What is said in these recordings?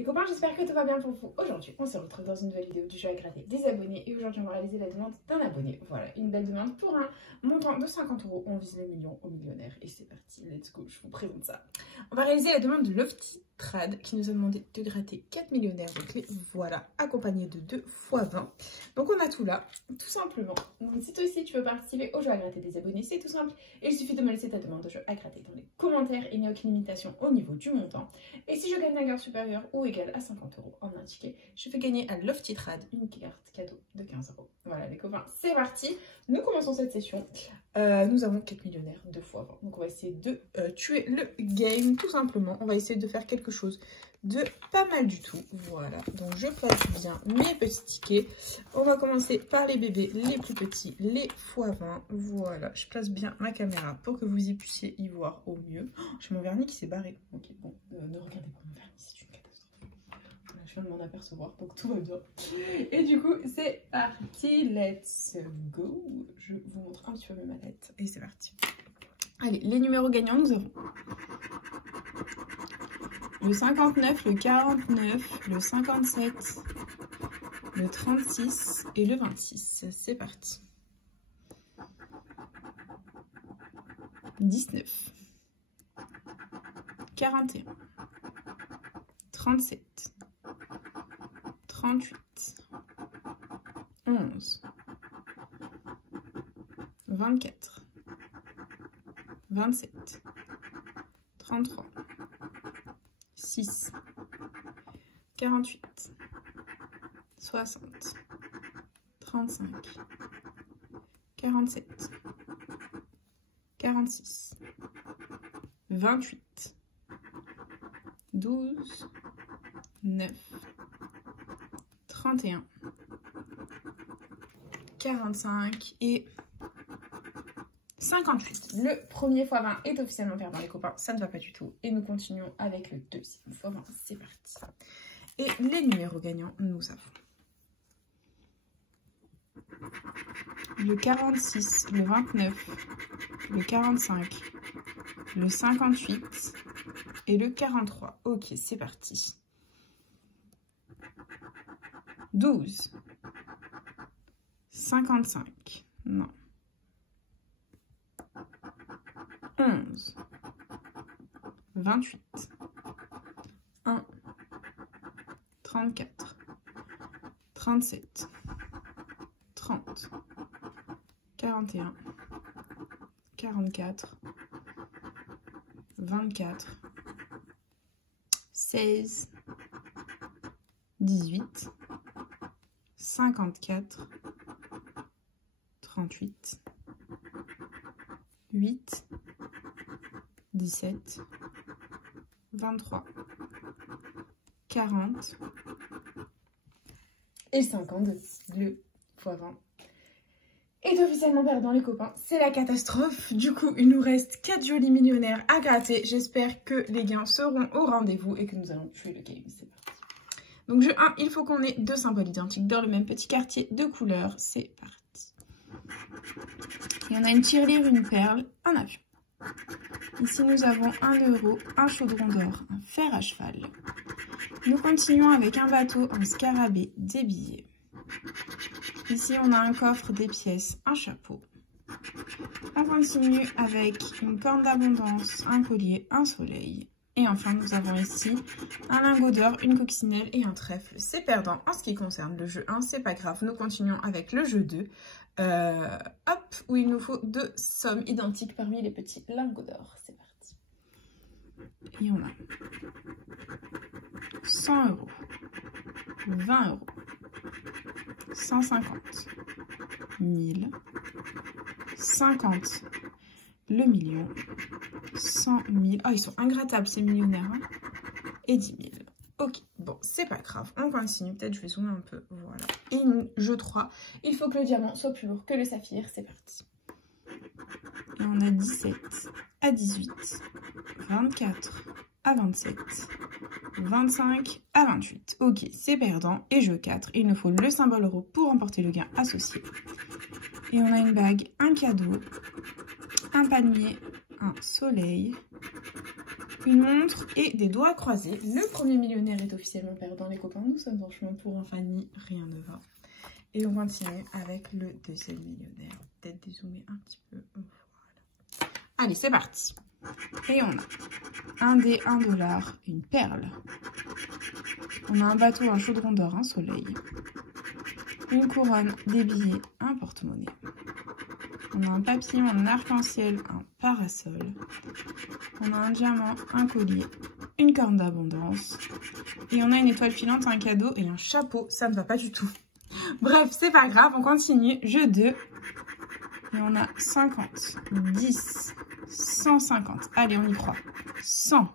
Les copains, j'espère que tout va bien pour vous. Aujourd'hui, on se retrouve dans une nouvelle vidéo du jeu à gratter des abonnés. Et aujourd'hui, on va réaliser la demande d'un abonné. Voilà, une belle demande pour un montant de 50 €. On vise les millions aux millionnaires. Et c'est parti, let's go, je vous présente ça. On va réaliser la demande de Lofty Trad qui nous a demandé de gratter 4 millionnaires. Donc les voilà, accompagnés de 2 x 20. Donc on a tout là, tout simplement. Donc si toi aussi tu veux participer au jeu à gratter des abonnés, c'est tout simple. Il suffit de me laisser ta demande de jeu à gratter dans les commentaires. Il n'y a aucune limitation au niveau du montant. Et si je gagne un gain supérieur ou égal à 50 € en un ticket, je fais gagner à Lofty Trad une carte cadeau de 15 €. Voilà les copains, c'est parti. Nous commençons cette session. Nous avons 4 millionnaires 2 x 20. Donc on va essayer de tuer le game tout simplement. On va essayer de faire quelque chose de pas mal du tout. Voilà, donc je place bien mes petits tickets. On va commencer par les bébés les plus petits, les x 20. Voilà, je place bien ma caméra pour que vous y puissiez y voir au mieux. Oh, j'ai mon vernis qui s'est barré. Ok, bon, ne regardez pas mon vernis, c'est une catastrophe. Voilà, je viens de m'en apercevoir, donc tout va bien. Et du coup, c'est parti, let's go. Je vous montre un petit peu ma tête et c'est parti. Allez, les numéros gagnants, nous avons le 59, le 49, le 57, le 36 et le 26. C'est parti. 19, 41, 37, 38, 11, 24, 27, 33, 6, 48, 60, 35, 47, 46, 28, 12, 9, 31, 45 et 58. Le premier x 20 est officiellement perdant les copains, ça ne va pas du tout. Et nous continuons avec le deuxième x 20, c'est parti. Et les numéros gagnants, nous avons le 46, le 29, le 45, le 58 et le 43. Ok, c'est parti. 12, 55, non. 11, 28, 1, 34, 37, 30, 41, 44, 24, 16, 18, 54, 38, 8, 17, 23, 40 et 52. Le x 20 est officiellement perdant les copains. C'est la catastrophe. Du coup, il nous reste 4 jolis millionnaires à gratter. J'espère que les gains seront au rendez-vous et que nous allons tuer le game. C'est parti. Donc jeu 1, il faut qu'on ait 2 symboles identiques dans le même petit quartier de couleur. C'est parti. Et on a une tirelire, une perle, un avion. Ici, nous avons 1 €, un chaudron d'or, un fer à cheval. Nous continuons avec un bateau, un scarabée, des billets. Ici, on a un coffre, des pièces, un chapeau. On continue avec une corne d'abondance, un collier, un soleil. Et enfin, nous avons ici un lingot d'or, une coccinelle et un trèfle. C'est perdant en ce qui concerne le jeu 1, c'est pas grave. Nous continuons avec le jeu 2. Hop, où il nous faut 2 sommes identiques parmi les petits lingots d'or. C'est parti. Et on a 100 €, 20 €, 150, 1000, 50, le million, 100 000. Oh, ils sont ingrattables ces millionnaires. Hein, et 10 000. Ok, bon, c'est pas grave. On continue. Peut-être je vais zoomer un peu. Voilà. Et jeu 3. Il faut que le diamant soit plus lourd que le saphir. C'est parti. Et on a 17 à 18, 24 à 27, 25 à 28. Ok, c'est perdant. Et jeu 4. Il nous faut le symbole euro pour remporter le gain associé. Et on a une bague, un cadeau, un palmier, un soleil, une montre et des doigts croisés. Le premier millionnaire est officiellement perdant, les copains. Nous sommes en chemin pour un Fanny, rien ne va. Et on continue avec le deuxième millionnaire. Peut-être dézoomer un petit peu. Voilà. Allez, c'est parti. Et on a un dé, 1 $, une perle. On a un bateau, un chaudron d'or, un soleil. Une couronne, des billets, un porte-monnaie. On a un papillon, un arc-en-ciel, un parasol. On a un diamant, un collier, une corne d'abondance. Et on a une étoile filante, un cadeau et un chapeau. Ça ne va pas du tout. Bref, c'est pas grave, on continue. Jeu 2. Et on a 50, 10, 150. Allez, on y croit. 100.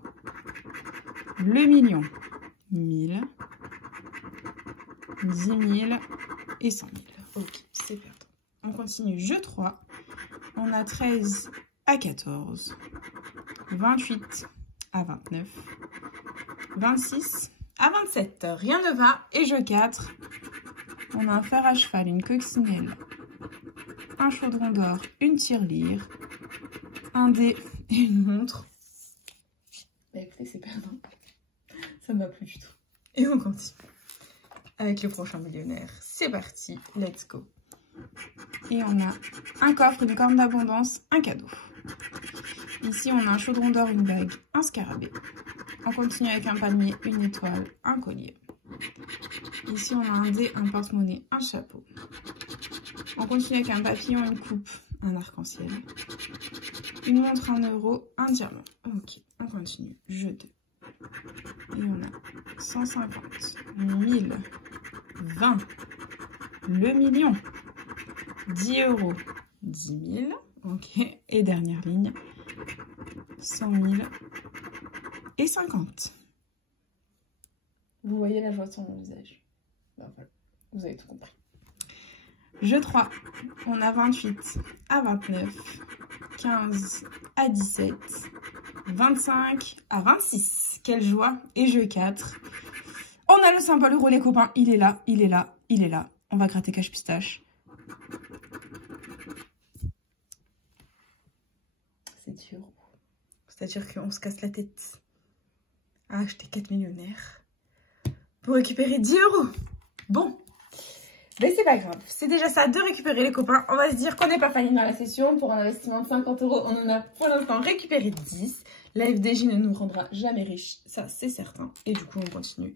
Le million. 1000. 10 000 et 100 000. Ok, c'est perdant. On continue. Jeu 3. On a 13 à 14. 28 à 29. 26 à 27. Rien ne va. Et jeu 4. On a un fer à cheval, une coccinelle, un chaudron d'or, une tirelire, un dé et une montre. Bah écoutez, c'est perdant. Ça ne va plus du tout. Et on continue avec le prochain millionnaire. C'est parti, let's go. Et on a un coffre, une corne d'abondance, un cadeau. Ici, on a un chaudron d'or, une bague, un scarabée. On continue avec un palmier, une étoile, un collier. Ici, on a un dé, un porte-monnaie, un chapeau. On continue avec un papillon, une coupe, un arc-en-ciel. Une montre, 1 €, un diamant. Ok, on continue. Jeu 2. Et on a 150, 1000, 20, le million, 10 €, 10 000. Ok, et dernière ligne, 100 000 et 50. Vous voyez la joie sur mon visage. Ben voilà, vous avez tout compris. Jeu 3, on a 28 à 29, 15 à 17, 25 à 26. Quelle joie. Et jeu 4, on a le symbole euro, les copains. Il est là, il est là, il est là. On va gratter cache pistache. C'est 10 €. C'est-à-dire qu'on se casse la tête à acheter 4 millionnaires pour récupérer 10 €. Bon, mais c'est pas grave. C'est déjà ça de récupérer, les copains. On va se dire qu'on n'est pas failli dans la session. Pour un investissement de 50 €, on en a pour l'instant récupéré 10. La FDJ ne nous rendra jamais riches, ça c'est certain. Et du coup, on continue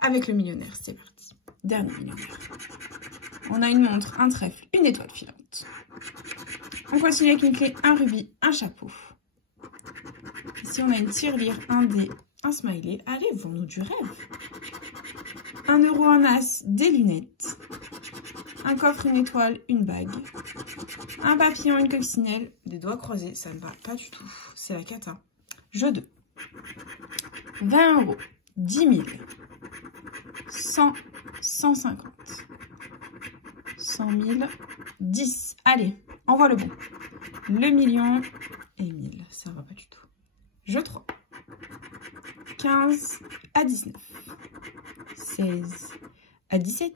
avec le millionnaire. C'est parti. Dernier millionnaire. On a une montre, un trèfle, une étoile filante. On continue avec une clé, un rubis, un chapeau. Ici, on a une tirelire, un dé, un smiley. Allez, vends-nous du rêve. 1 €, un as, des lunettes. Un coffre, une étoile, une bague. Un papillon, une coccinelle. Des doigts croisés, ça ne va pas du tout. C'est la cata. Jeu 2. 20 €, 10 000. 100, 150. 100 000, 10. Allez, envoie le bon. Le million et 1000. Ça ne va pas du tout. Jeu 3. 15 à 19. 16 à 17.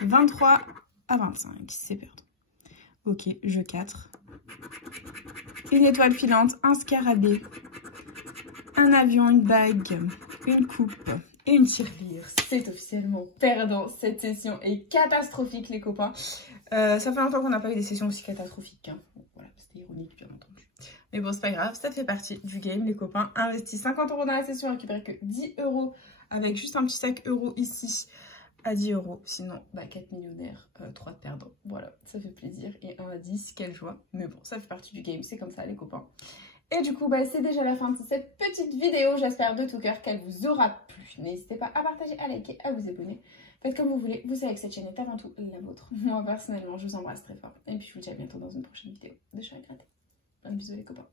23 à 25. C'est perdant. Ok, jeu 4. Une étoile filante, un scarabée, un avion, une bague, une coupe et une tirelire. C'est officiellement perdant. Cette session est catastrophique, les copains. Ça fait longtemps qu'on n'a pas eu des sessions aussi catastrophiques. Hein. Bon, voilà, c'était ironique, bien entendu. Mais bon, c'est pas grave, ça fait partie du game, les copains. Investis 50 € dans la session, récupérez que 10 € avec juste un petit sac euro ici à 10 €. Sinon, bah, 4 millionnaires, 3 de perdants. Voilà, ça fait plaisir. Et 1 à 10, quelle joie. Mais bon, ça fait partie du game, c'est comme ça, les copains. Et du coup, bah, c'est déjà la fin de cette petite vidéo. J'espère de tout cœur qu'elle vous aura plu. N'hésitez pas à partager, à liker, à vous abonner. Faites comme vous voulez. Vous savez que cette chaîne est avant tout la vôtre. Moi, personnellement, je vous embrasse très fort. Et puis, je vous dis à bientôt dans une prochaine vidéo de Chat à gratter. Bonne bisous, les copains.